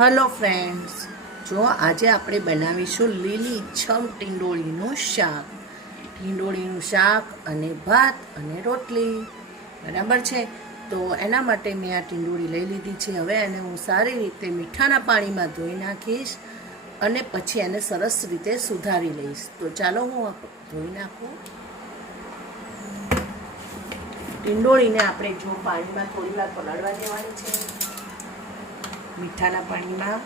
Hello friends જો આજે આપણે બનાવીશું લીલી છમ ટીંડોળીનું શાક. ટીંડોળીનું શાક અને ભાત અને રોટલી. બરાબર છે? તો એના માટે મેં આ ટીંડોળી લઈ લીધી છે. હવે એને હું સારી રીતે મીઠાના પાણીમાં ધોઈ નાખીશ અને પછી એને સરસ રીતે સુધારી લઈશ. તો ચાલો હું ધોઈ નાખું. ટીંડોળીને આપણે જો પાણીમાં થોડી વાર પલાળવા દેવાની છે. મીઠાના પાણીમાં.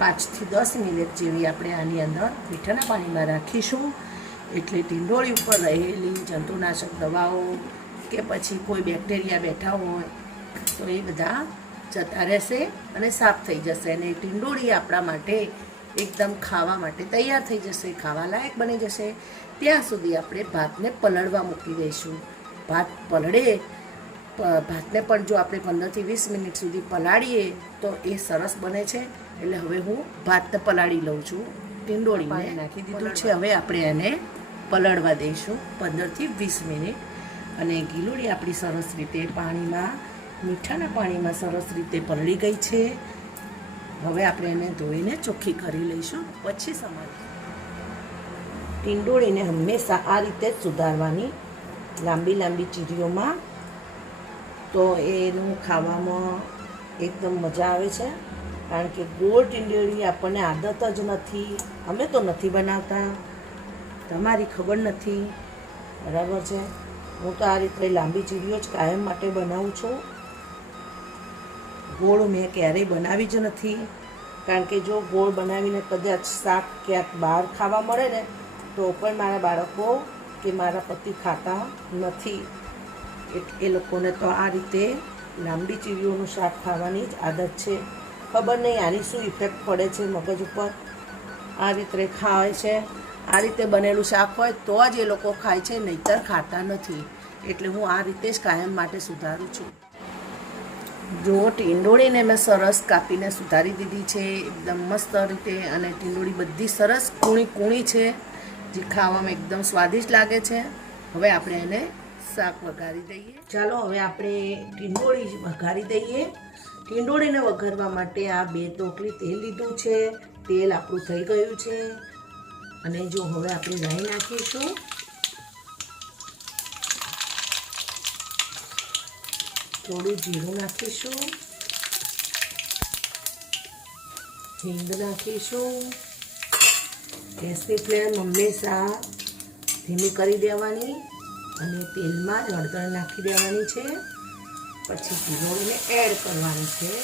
પાંચથી દસ મિનિટ જેવી આપણે આની અંદર મીઠાના પાણીમાં રાખીશું. એટલે ટીંડોળી ઉપર રહેલી જંતુનાશક દવાઓ કે પછી કોઈ બેક્ટેરિયા બેઠા હોય તો એ બધા જતા રહેશે અને સાફ થઈ જશે. અને ટીંડોળી આપણા માટે એકદમ ખાવા માટે તૈયાર થઈ જશે ખાવા લાયક બની જશે. ત્યાં સુધી આપણે ભાતને પલળવા મૂકી દઈશું. ભાત પલળે ભાતને પણ જો આપણે પંદરથી વીસ મિનિટ સુધી પલાળીએ તો એ સરસ બને છે. એટલે હવે હું ભાતને પલાળી લઉં છું. ટીંડોળીને નાખી દીધું છે. હવે આપણે એને પલળવા દઈશું પંદરથી વીસ મિનિટ. અને ગીલોડી આપણી સરસ રીતે પાણીમાં મીઠાના પાણીમાં સરસ રીતે પલળી ગઈ છે. હવે આપણે એને ધોઈને ચોખ્ખી કરી લઈશું. પછી સમારીશું ટીંડોળીને હંમેશા આ રીતે જ સુધારવાની. લાંબી લાંબી ચીરીઓમાં. તો એનું ખાવામાં એકદમ મજા આવે છે. કારણ કે ગોળ ટીંડોળી આપણને આદત જ નથી. અમે તો નથી બનાવતા. તમારી ખબર નથી. બરાબર છે? હું તો આ રીતે લાંબી ચીરીઓ જ કાયમ માટે બનાવું છું. ગોળ મેં ક્યારેય બનાવી જ નથી. કારણ કે જો ગોળ બનાવીને કદાચ શાક ક્યાંક બહાર ખાવા મળે ને, તો પણ મારા બાળકો કે મારા પતિ ખાતા નથી. એ લોકોને તો આ રીતે લાંબી ચીવીઓનું શાક ખાવાની જ આદત છે. ખબર નહીં આની શું ઇફેક્ટ પડે છે મગજ ઉપર. આ રીતે ખાય છે. આ રીતે બનેલું શાક હોય તો જ એ લોકો ખાય છે, નહીતર ખાતા નથી. એટલે હું આ રીતે જ કાયમ માટે સુધારું છું. જો ટીંડોળીને મેં સરસ કાપીને સુધારી દીધી છે, એકદમ મસ્ત રીતે, અને ટીંડોળી બધી સરસ કૂણી કૂણી છે, જે ખાવામાં એકદમ સ્વાદિષ્ટ લાગે છે. હવે આપણે એને શાક વઘારી દઈએ. ચાલો, હવે આપણે ટીંડોળી વઘારી દઈએ. ટીંડોળીને વઘારવા માટે આ બે ટોકલી તેલ લીધું છે. તેલ આપણું થઈ ગયું છે. અને જો હવે આપણે રાઈ નાખીશું. થોડું જીરું નાખીશું. હિંગ નાખીશું. ગેસની ફ્લેમ હંમેશા ધીમી કરી દેવાની અને તેલમાં હળદર નાખી દેવાની છે. પછી જીરોને એડ કરવાનું છે.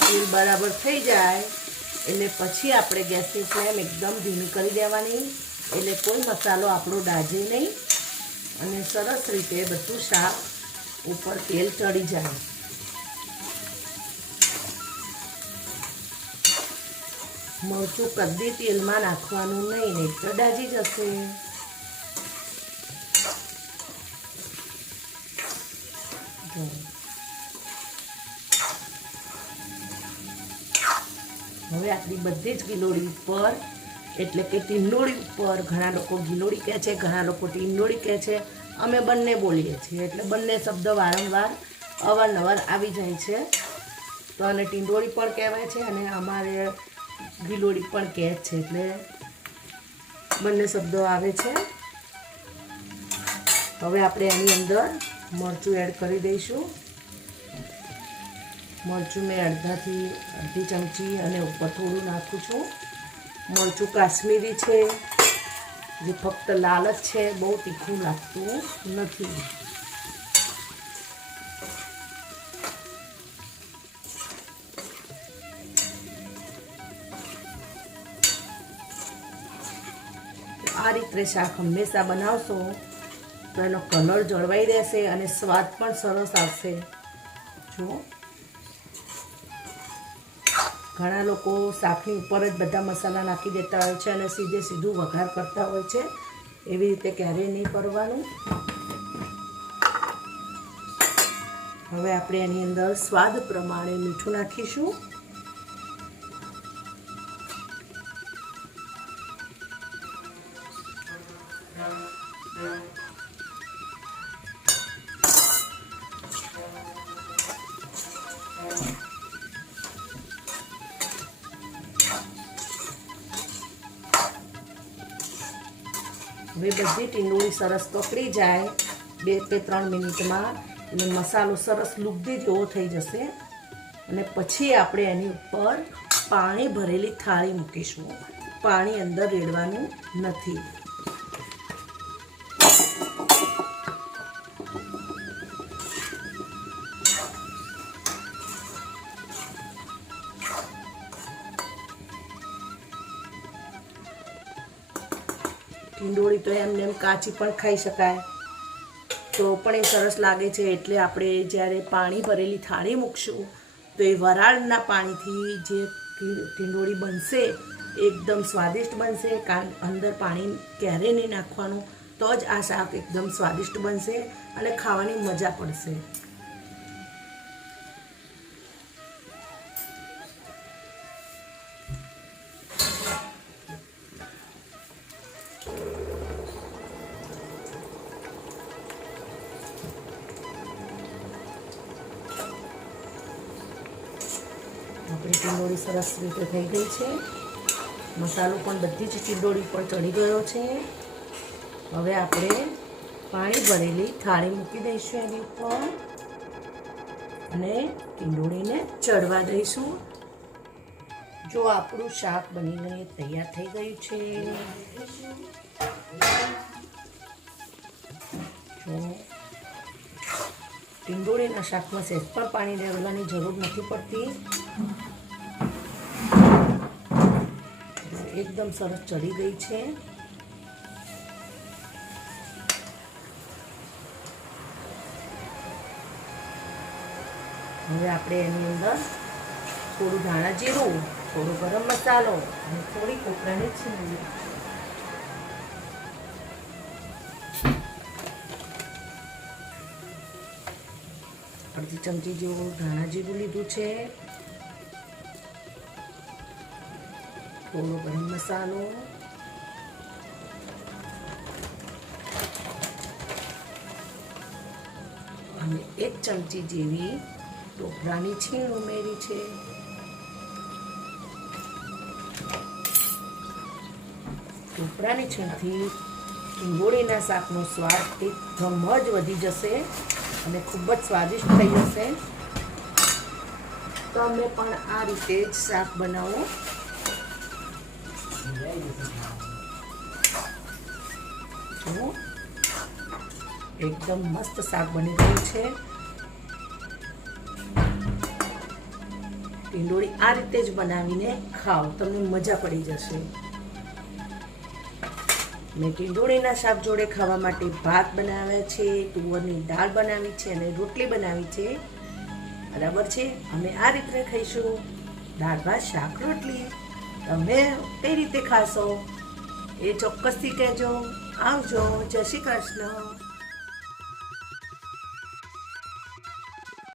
તેલ બરાબર થઈ જાય એટલે પછી આપણે ગેસની ફ્લેમ એકદમ ધીમી કરી દેવાની. એટલે કોઈ મસાલો આપણો દાજે નહીં અને સરસ રીતે બધું શાક ઉપર તેલ ચડી જાય. મરચું કદી તેલમાં નાખવાનું નહીં નહીં તો દાજી જશે. હવે આપણી બધી જ ગિલોડી ઉપર એટલે કે ટીંડોળી ઉપર ઘણા લોકો ગિલોડી કહે છે, ઘણા લોકો ટીંડોળી કહે છે. અમે બંને બોલીએ છીએ, એટલે બંને શબ્દ વારંવાર, અવારનવાર આવી જાય છે. તો આને ટીંડોળી પણ કહેવાય છે અને અમારે ગિલોડી પણ કહે છે, એટલે બંને શબ્દો આવે છે. હવે આપણે એની અંદર મરચું એડ કરી દઈશું. મરચું મેં અડધાથી અડધી ચમચી અને ઉપર થોડું નાખું છું. મરચું કાશ્મીરી છે, જે ફક્ત લાલ જ છે, બહુ તીખું લાગતું નથી. આ રીતે શાક હંમેશા બનાવશો તો એનો કલર જળવાઈ રહેશે અને સ્વાદ પણ સરસ આવશે. જુઓ ઘણા લોકો શાકની ઉપર જ બધા મસાલા નાખી દેતા હોય છે અને સીધે સીધું વઘાર કરતા હોય છે. એવી રીતે ક્યારેય નહીં કરવાનું. હવે આપણે એની અંદર સ્વાદ પ્રમાણે મીઠું નાખીશું. હવે બધી ટીંડોળી સરસ કકડી જાય બે કે ત્રણ મિનિટમાં. અને મસાલો સરસ લુગદી જેવો થઈ જશે. અને પછી આપણે એની ઉપર પાણી ભરેલી થાળી મૂકીશું. પાણી અંદર રેડવાનું નથી. ટીંડોળી તો એમને એમ કાચી પણ ખાઈ શકાય. તો પણ એ સરસ લાગે છે, એટલે આપણે જ્યારે પાણી ભરેલી થાળી મૂકશું, તો એ વરાળના પાણીથી જે ટી- બનશે, એકદમ સ્વાદિષ્ટ બનશે કારણ અંદર પાણી ક્યારે નહીં નાખવાનું, તો જ આ શાક એકદમ સ્વાદિષ્ટ બનશે અને ખાવાની મજા પડશે. ટીંડોળી સરસ રીતે થઈ ગઈ છે. મસાલો પણ બધી જ ચીંડોળી પર ચડી ગયો છે. હવે આપણે પાણી ભરેલી થાળી મૂકી દઈશું એની ઉપર અને ટીંડોળીને ચડવા દઈશું. જો આપણું શાક બનીને તૈયાર થઈ ગયું છે. જો ટીંડોળીના શાકમાં સહેજ પણ પાણી રેડવાની જરૂર નથી પડતી. એકદમ સરસ ચડી ગઈ છે. હવે આપણે એની અંદર થોડું ધાણા જીરું, થોડો ગરમ મસાલો અને થોડી કોપરાની છીણી અડધી ચમચી જેવું ધાણા જીરું લીધું છે. થોડો ગરમ મસાલો. અને એક ચમચી જેવી ટોપરાની છીણ ઉમેરી છે. ટોપરાની છીણથી ટીંગોળીના શાકનો સ્વાદ એકદમ જ વધી જશે અને ખૂબ જ સ્વાદિષ્ટ થઈ જશે. તમે પણ આ રીતે જ શાક બનાવો. જુઓ. એકદમ મસ્ત શાક બની ગયું છે. ટીંડોળી આ રીતે જ બનાવીને ખાઓ, તમને મજા પડી જશે. મેં ટીંડોળીના શાક જોડે ખાવા માટે ભાત બનાવ્યા છે, તુવરની દાળ બનાવી છે અને રોટલી બનાવી છે. બરાબર છે? અમે આ રીતે ખાઈશું. દાળ, ભાત, શાક, રોટલી. તમે કઈ રીતે ખાશો? એ ચોક્કસથી કહેજો. આવજો. જય શ્રી કૃષ્ણ.